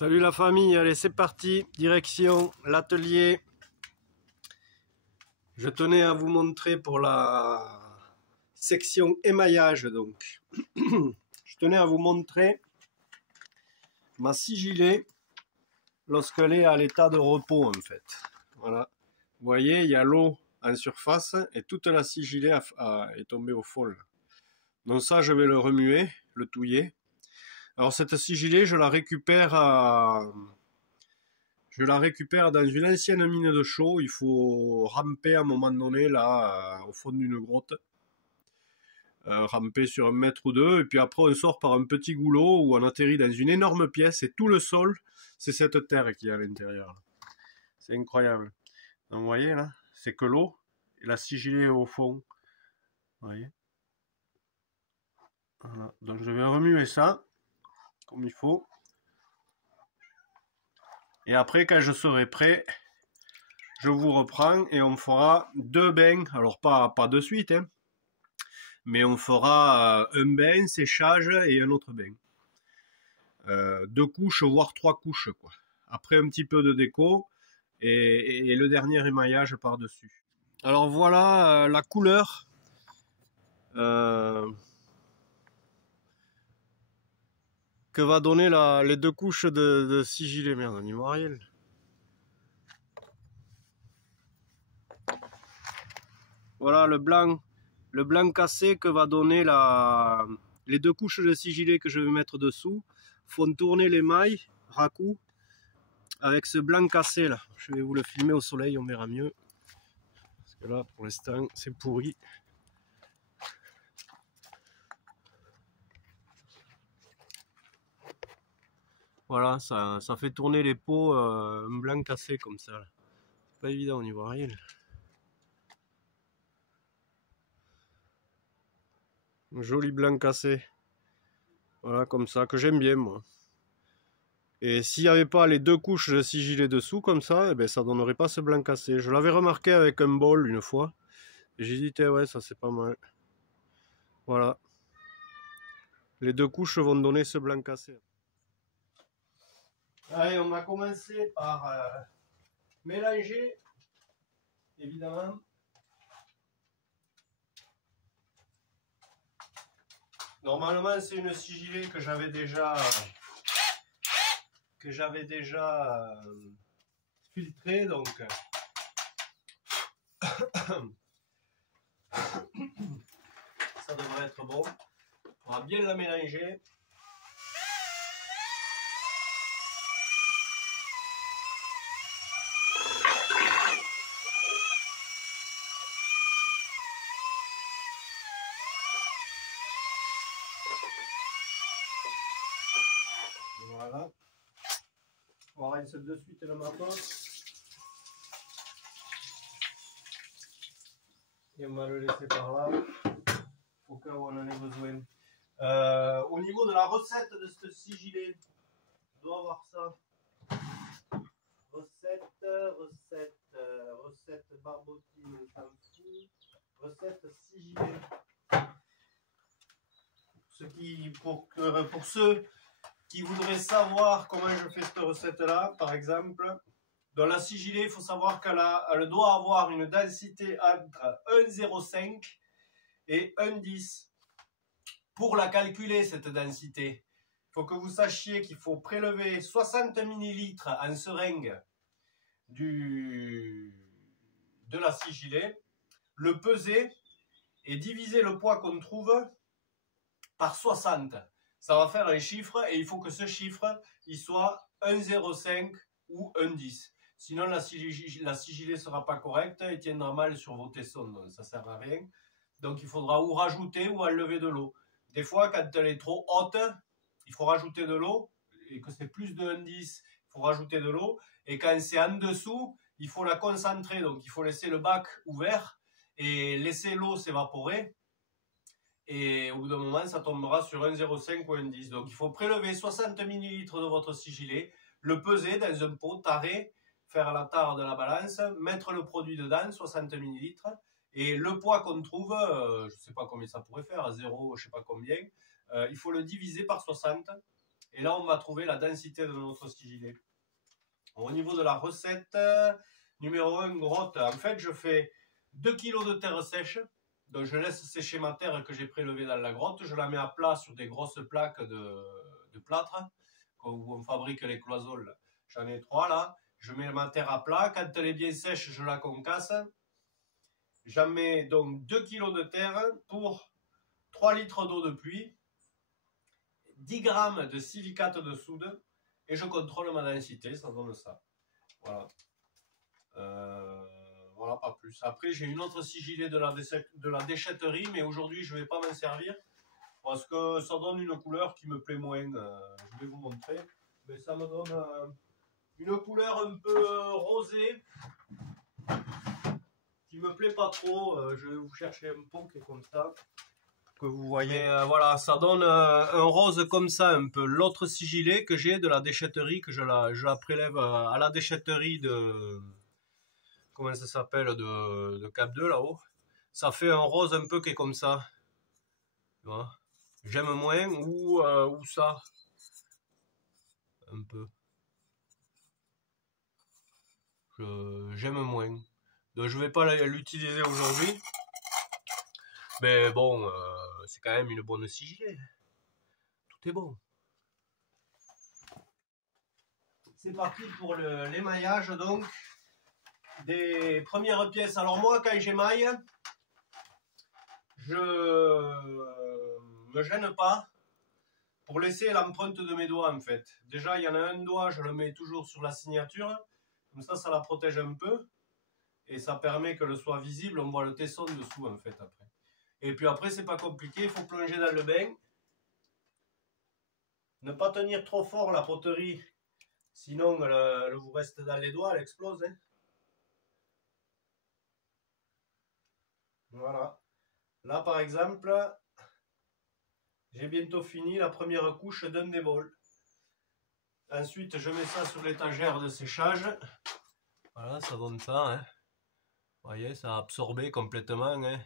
Salut la famille, allez c'est parti, direction l'atelier. Je tenais à vous montrer pour la section émaillage donc. Je tenais à vous montrer ma scie gilet lorsqu'elle est à l'état de repos en fait. Voilà, vous voyez il y a l'eau en surface et toute la scie gilet est tombée au fond. Donc ça je vais le remuer, le touiller. Alors cette scie gilet je la récupère dans une ancienne mine de chaux. Il faut ramper à un moment donné là au fond d'une grotte. Ramper sur 1 mètre ou 2 et puis après on sort par un petit goulot où on atterrit dans une énorme pièce et tout le sol c'est cette terre qui est à l'intérieur. C'est incroyable. Donc vous voyez là, c'est que l'eau et la scie gilet est au fond. Vous voyez. Voilà. Donc je vais remuer ça comme il faut. Et après, quand je serai prêt, je vous reprends et on fera 2 bains. Alors pas de suite, hein, mais on fera un bain, séchage et un autre bain. 2 couches, voire 3 couches, quoi. Après un petit peu de déco et le dernier émaillage par-dessus. Alors voilà la couleur. Que va donner les 2 couches de scie gilet. Merde, on y voit rien. Voilà le blanc cassé que va donner les 2 couches de scie gilet que je vais mettre dessous. Font tourner les mailles raku avec ce blanc cassé là. Je vais vous le filmer au soleil, on verra mieux. Parce que là pour l'instant c'est pourri. Voilà, ça fait tourner les peaux un blanc cassé comme ça. C'est pas évident, on n'y voit rien. Un joli blanc cassé. Voilà, comme ça, que j'aime bien moi. Et s'il n'y avait pas les 2 couches de scie gilet dessous, comme ça, eh ben, ça donnerait pas ce blanc cassé. Je l'avais remarqué avec un bol une fois. Et j'ai dit, ouais, ça c'est pas mal. Voilà. Les 2 couches vont donner ce blanc cassé. Allez, on va commencer par mélanger, évidemment. Normalement, c'est une scie gilet que j'avais déjà filtré, donc ça devrait être bon. On va bien la mélanger. Voilà. On va rincer de suite le matos. Et on va le laisser par là, au cas où on en ait besoin. Au niveau de la recette de ce scie gilet, on doit avoir ça. Recette barbotine, on s'en fout. Recette scie gilet. Pour ceux qui voudraient savoir comment je fais cette recette-là, par exemple, dans la scie gilet, il faut savoir qu'elle doit avoir une densité entre 1,05 et 1,10. Pour la calculer, cette densité, il faut que vous sachiez qu'il faut prélever 60 ml en seringue de la scie gilet, le peser et diviser le poids qu'on trouve par 60. Ça va faire un chiffre et il faut que ce chiffre il soit 1,05 ou 1,10. Sinon la scie gilet ne sera pas correcte et tiendra mal sur vos tessons, donc ça ne sert à rien. Donc il faudra ou rajouter ou enlever de l'eau. Des fois quand elle est trop haute, il faut rajouter de l'eau et que c'est plus de 1,10, il faut rajouter de l'eau. Et quand c'est en dessous, il faut la concentrer, donc il faut laisser le bac ouvert et laisser l'eau s'évaporer. Et au bout d'un moment, ça tombera sur 1,05 ou 1,10. Donc il faut prélever 60 ml de votre scie gilet, le peser dans un pot, tarer, faire la tare de la balance, mettre le produit dedans, 60 ml, et le poids qu'on trouve, je ne sais pas combien ça pourrait faire, 0, je ne sais pas combien, il faut le diviser par 60 Et là, on va trouver la densité de notre sigilet. Au niveau de la recette, numéro 1, grotte. En fait, je fais 2 kg de terre sèche. Donc, je laisse sécher ma terre que j'ai prélevée dans la grotte. Je la mets à plat sur des grosses plaques de plâtre, où on fabrique les cloisons. J'en ai 3 là. Je mets ma terre à plat. Quand elle est bien sèche, je la concasse. J'en mets donc 2 kg de terre pour 3 litres d'eau de pluie, 10 grammes de silicate de soude, et je contrôle ma densité, ça donne ça. Voilà. Voilà, pas plus. Après, j'ai une autre sigilet de la déchetterie, mais aujourd'hui, je ne vais pas m'en servir parce que ça donne une couleur qui me plaît moins. Je vais vous montrer. Mais ça me donne une couleur un peu rosée qui me plaît pas trop. Je vais vous chercher un pot qui est comme ça. Que vous voyez. Voilà, ça donne un rose comme ça un peu. L'autre sigilet que j'ai de la déchetterie, que je la prélève à la déchetterie de... Comment ça s'appelle, de Cap 2 là-haut. Ça fait un rose un peu qui est comme ça. J'aime moins ou ça. Un peu. J'aime moins. Donc je vais pas l'utiliser aujourd'hui. Mais bon, c'est quand même une bonne sigilet. Tout est bon. C'est parti pour l'émaillage donc des premières pièces. Alors moi, quand j'émaille, je me gêne pas pour laisser l'empreinte de mes doigts en fait. Déjà, il y en a un doigt, je le mets toujours sur la signature. Comme ça la protège un peu. Et ça permet que le soit visible. On voit le tesson dessous en fait après. Et puis après, c'est pas compliqué. Il faut plonger dans le bain. Ne pas tenir trop fort la poterie. Sinon, elle vous reste dans les doigts, elle explose. Hein. Voilà. Là, par exemple, j'ai bientôt fini la première couche d'un des bols. Ensuite, je mets ça sur l'étagère de séchage. Voilà, ça donne ça. Hein. Vous voyez, ça a absorbé complètement. Hein.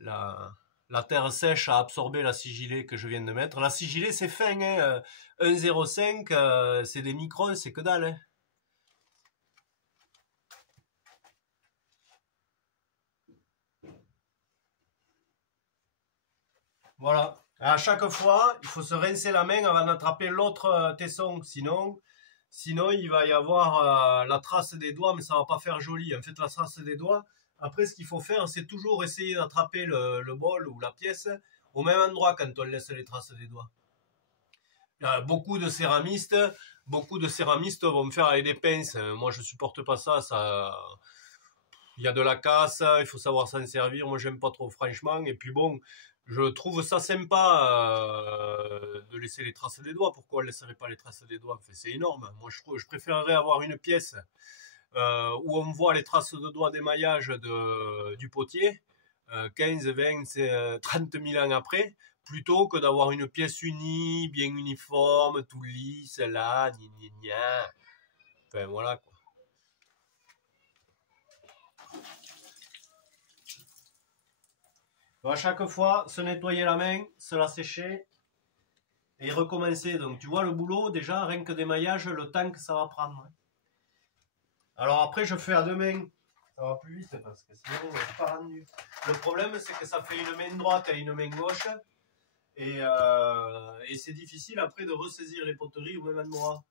La terre sèche a absorbé la sigilet que je viens de mettre. La sigilet, c'est fin. Hein. 1,05, c'est des microns, c'est que dalle. Hein. Voilà. À chaque fois, il faut se rincer la main avant d'attraper l'autre tesson. Sinon, il va y avoir la trace des doigts, mais ça va pas faire joli. En fait, la trace des doigts, après, ce qu'il faut faire, c'est toujours essayer d'attraper le bol ou la pièce au même endroit quand on laisse les traces des doigts. Beaucoup de céramistes vont me faire avec des pinces. Moi, je supporte pas ça. Il y a de la casse, il faut savoir s'en servir. Moi, j'aime pas trop, franchement. Et puis bon, je trouve ça sympa de laisser les traces des doigts. Pourquoi on ne laisserait pas les traces des doigts? Enfin, c'est énorme. Moi, je préférerais avoir une pièce où on voit les traces de doigts d'émaillage du potier 15, 20, 30 000 ans après, plutôt que d'avoir une pièce unie, bien uniforme, tout lisse, là, gna. Enfin, voilà quoi. À chaque fois, se nettoyer la main, se la sécher et recommencer. Donc tu vois le boulot, déjà, rien que d'émaillage, le temps que ça va prendre. Alors après, je fais à deux mains. Ça va plus vite parce que sinon, c'est pas rendu. Le problème, c'est que ça fait une main droite et une main gauche. Et c'est difficile après de ressaisir les poteries au même endroit.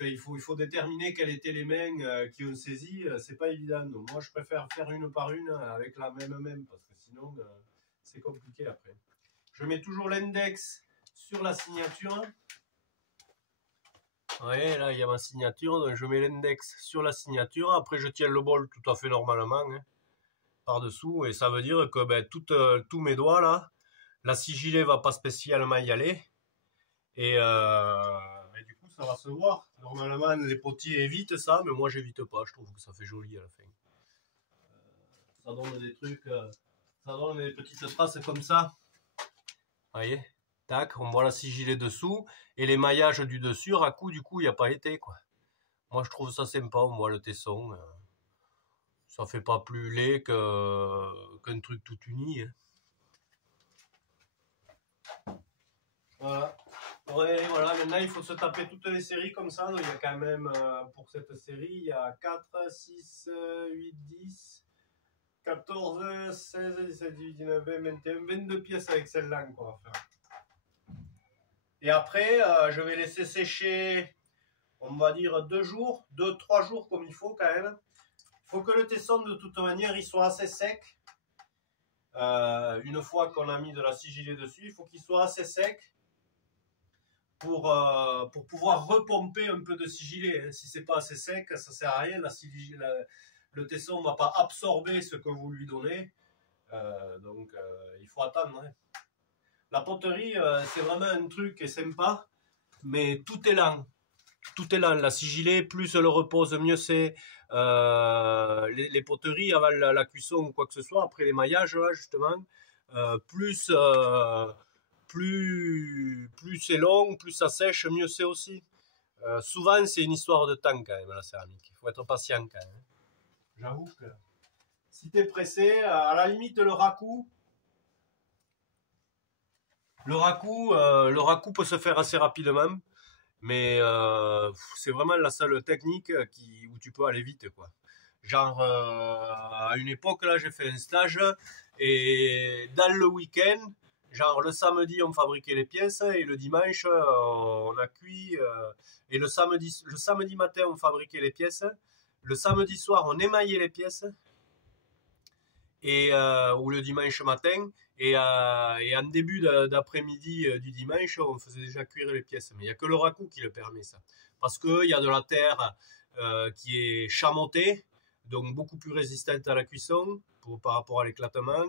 Il faut déterminer quelles étaient les mains qui ont saisi. C'est pas évident. Donc, moi, je préfère faire une par une avec la même main parce que sinon, c'est compliqué après. Je mets toujours l'index sur la signature. Vous voyez, là, il y a ma signature. Donc, je mets l'index sur la signature. Après, je tiens le bol tout à fait normalement hein, par-dessous. Et ça veut dire que ben, tous mes doigts, là, la sigilet va pas spécialement y aller. Et du coup, ça va se voir. Normalement, les potiers évitent ça, mais moi, j'évite pas. Je trouve que ça fait joli à la fin. Ça donne des trucs, ça donne des petites traces comme ça. Vous voyez, tac, on voit la sigilet dessous et l'émaillage du dessus, à coup, du coup, il n'y a pas été quoi. Moi, je trouve ça sympa. On voit le tesson. Ça fait pas plus laid qu'un truc tout uni. Hein. Voilà. Ouais, voilà, maintenant il faut se taper toutes les séries comme ça. Donc, il y a quand même, pour cette série, il y a 4, 6, 8, 10, 14, 16, 17, 18, 19, 20, 21, 22 pièces avec celle-là encore à faire. Et après, je vais laisser sécher, on va dire 2 jours, 2-3 jours comme il faut quand même. Il faut que le tesson de toute manière il soit assez sec. Une fois qu'on a mis de la sigillée dessus, il faut qu'il soit assez sec pour pouvoir repomper un peu de sigillée. Hein. Si c'est pas assez sec, ça sert à rien. Le tesson ne va pas absorber ce que vous lui donnez. Donc il faut attendre. Hein. La poterie, c'est vraiment un truc qui est sympa, mais tout est lent. Tout est lent. La sigillée, plus elle repose, mieux c'est. Les poteries avant la cuisson ou quoi que ce soit, après l'émaillage, là, justement, plus c'est long, plus ça sèche, mieux c'est aussi. Souvent, c'est une histoire de temps quand même, la céramique. Il faut être patient quand même. J'avoue que si tu es pressé, à la limite, le raku peut se faire assez rapidement. Mais c'est vraiment la seule technique où tu peux aller vite, quoi. Genre, à une époque, là, j'ai fait un stage et dans le week-end, genre le samedi, on fabriquait les pièces et le dimanche, on a cuit. Et le samedi matin, on fabriquait les pièces. Le samedi soir, on émaillait les pièces. Ou le dimanche matin. Et en début d'après-midi du dimanche, on faisait déjà cuire les pièces. Mais il n'y a que le raku qui le permet, ça. Parce qu'il y a de la terre qui est chamottée, donc beaucoup plus résistante à la cuisson par rapport à l'éclatement.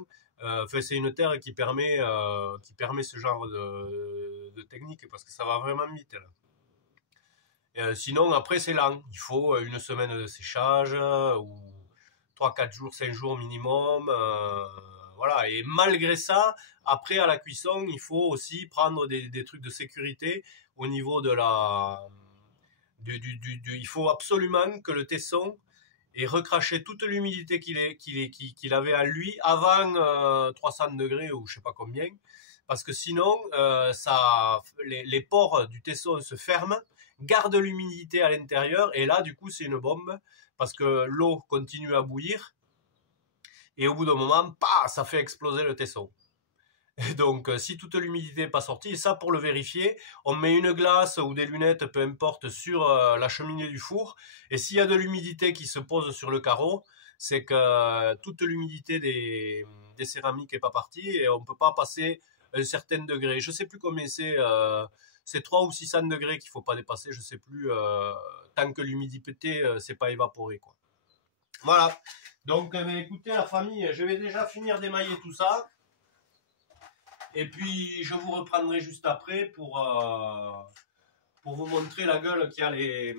C'est une terre qui permet ce genre de technique, parce que ça va vraiment vite, là. Sinon, après, c'est lent. Il faut une semaine de séchage ou 3, 4 jours, 5 jours minimum. Voilà. Et malgré ça, après à la cuisson, il faut aussi prendre des trucs de sécurité au niveau de la. Il faut absolument que le tesson ait recraché toute l'humidité qu'il avait à lui avant 300 degrés ou je sais pas combien. Parce que sinon, les pores du tesson se ferment, gardent l'humidité à l'intérieur, et là, du coup, c'est une bombe, parce que l'eau continue à bouillir, et au bout d'un moment, ça fait exploser le tesson. Et donc, si toute l'humidité n'est pas sortie, et ça, pour le vérifier, on met une glace ou des lunettes, peu importe, sur la cheminée du four, et s'il y a de l'humidité qui se pose sur le carreau, c'est que toute l'humidité des céramiques n'est pas partie, et on ne peut pas passer un certain degré. Je ne sais plus combien c'est 3 ou 600 degrés qu'il ne faut pas dépasser, je ne sais plus, tant que l'humidité ne s'est pas évaporée, quoi. Voilà. Donc, écoutez, la famille, je vais déjà finir d'émailler tout ça. Et puis, je vous reprendrai juste après pour vous montrer la gueule qui a les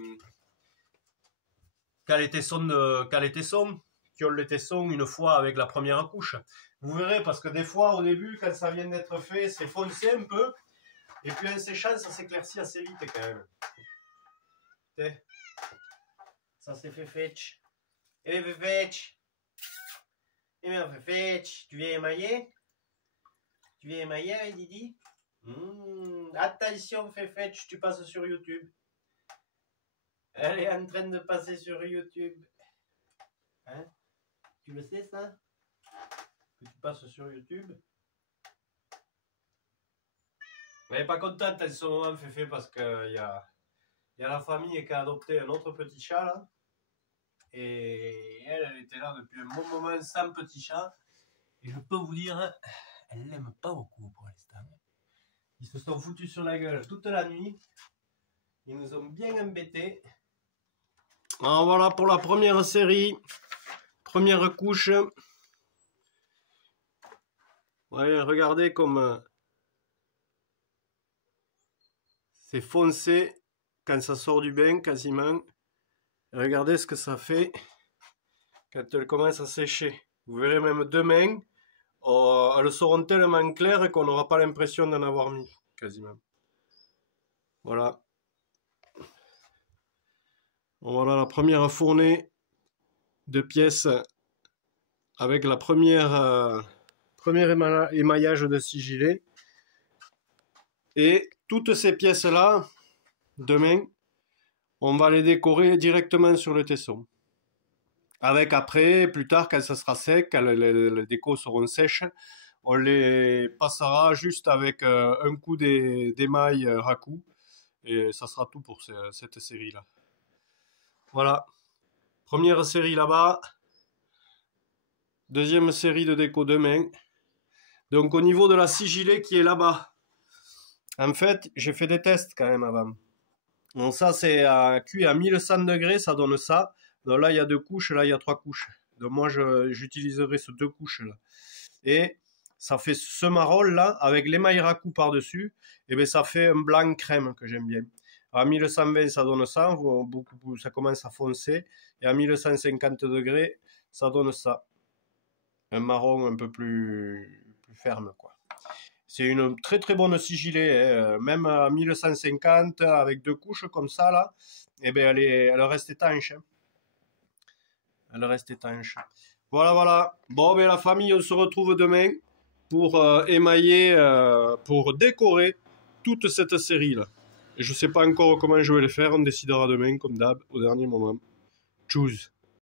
tessons, qui ont les tessons une fois avec la première couche. Vous verrez, parce que des fois, au début, quand ça vient d'être fait, c'est foncé un peu. Et puis, en séchant, ça s'éclaircit assez vite quand même. Ça s'est fait fetch. Et fait fetch. Et bien, fait fetch. Tu viens émailler? Tu viens émailler avec Didi? Attention, Fetch, tu passes sur YouTube. Elle est en train de passer sur YouTube. Hein? Tu le sais, ça? Que tu passes sur YouTube? Elle n'est pas contente en ce moment, Féfé, parce qu'il y a la famille qui a adopté un autre petit chat, là. Et elle était là depuis un bon moment sans petit chat. Et je peux vous dire, elle l'aime pas beaucoup pour l'instant. Ils se sont foutus sur la gueule toute la nuit. Ils nous ont bien embêtés. Alors voilà pour la première série. Première couche. Ouais, regardez comme c'est foncé quand ça sort du bain quasiment. Et regardez ce que ça fait quand elle commence à sécher. Vous verrez même demain, elles seront tellement claires qu'on n'aura pas l'impression d'en avoir mis quasiment. Voilà. Voilà la première fournée de pièces avec la première émaillage de sigillé. Et toutes ces pièces-là, demain, on va les décorer directement sur le tesson. Avec après, plus tard, quand ça sera sec, quand les décos seront sèches, on les passera juste avec un coup d'émail raku. Et ça sera tout pour cette série-là. Voilà. Première série là-bas. Deuxième série de déco demain. Donc au niveau de la sigillée qui est là-bas. En fait, j'ai fait des tests quand même avant. Donc ça, c'est cuit à 1100 degrés, ça donne ça. Donc là, il y a 2 couches, là, il y a 3 couches. Donc moi, j'utiliserai ces 2 couches-là. Et ça fait ce marron-là, avec l'émail raku par-dessus, et bien ça fait un blanc crème que j'aime bien. À 1120, ça donne ça, ça commence à foncer. Et à 1150 degrés, ça donne ça. Un marron un peu plus ferme, quoi. C'est une très très bonne sigillée, hein. Même à 1150 avec 2 couches comme ça là, et ben elle reste étanche. Hein. Elle reste étanche. Voilà, voilà. Bon, ben la famille, on se retrouve demain pour émailler, pour décorer toute cette série là. Et je sais pas encore comment je vais les faire, on décidera demain comme d'hab au dernier moment. Tchuss.